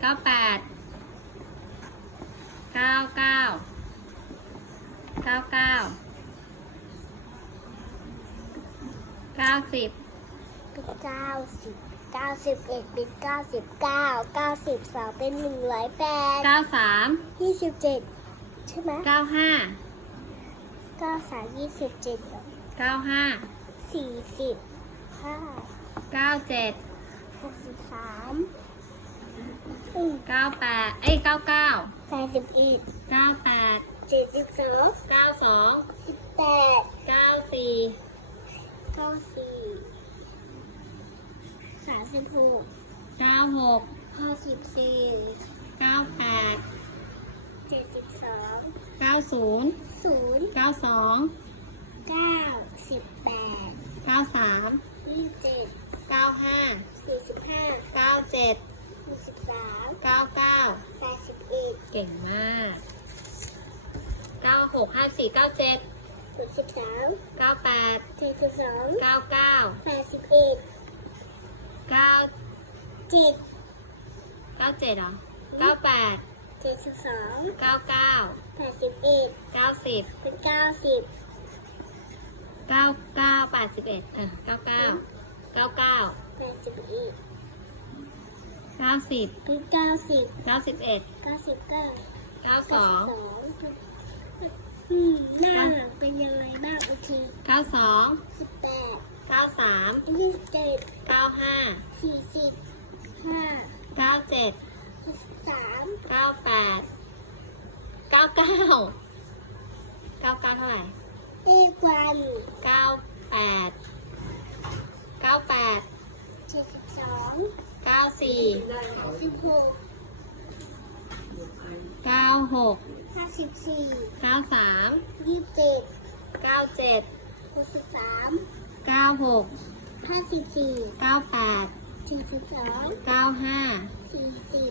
เก้าแปดเก้าเก้าเก้าเก้าเก้าสิบเป็นเก้าสิบเก้าสิบเอ็ดเป็นเก้าสิบเก้าเก้าสิบสองเป็นหนึ่งร้อยแปดเก้าสามยี่สิบเจ็ดใช่ไหมเก้าห้าเก้าสามยี่สิบเจ็ดเก้าห้าสี่สิบห้าเก้าเจ็ดหกสิบสามอืม เก้าแปดเอ้ยเก้าเก้าแปดสิบเอ็ดเก้าแปดเจ็ดสิบสองเก้าสองสิบแปดเก้าสี่เก้าสี่สามสิบหกเก้าหกห้าสิบสี่เก้าแปดเจ็ดสิบสองเก้าศูนย์ศูนย์เก้าสองเก้าสิบแปดเก้าสามยี่สิบเจ็ดเก้าห้าสี่สิบห้าเก้าเจ็ดหกสิบสาม เก้าเก้าแปดสิบเอ็ดเก่งมากเก้าหกห้าสี่เก้าเจ็ดหกสิบสามเก้าแปดเจ็ดสิบสองเก้าเก้าแปดสิบเอ็ดเก้าเจ็ดเก้าเจ็ดเหรอเก้าแปดเจ็ดสิบสองเก้าเก้าแปดสิบเอ็ดเก้าสิบเป็นเก้าสิบเก้าเก้าแปดสิบเอ็ดเออเก้าเก้าเก้าเก้าแปดสิบเอ็ด เก้าสิบเป็นเก้าสิบเก้าสิบเอ็ดเก้าสิบเก้าเก้าสเก้าองสิบสองอืมหน้าหลังเป็นยังไงบ้างโอเคเก้าสองสิบแปดเก้าสามยี่สิบเจ็ดเก้าห้าสี่สิบห้าเก้าเจ็ดหกสิบสามเก้าแปดเก้าเก้าเก้าเก้าเท่าไหร่เอกวันเก้าแปดเก้าแปด เจ็ดสิบสองเก้าสี่สิบหกเก้าหกห้าสิบสี่เก้าสามยี่สิบเจ็ดเก้าเจ็ดหกสิบสามเก้าหกห้าสิบสี่เก้าแปดสี่สิบสองเก้าห้าสี่สิบ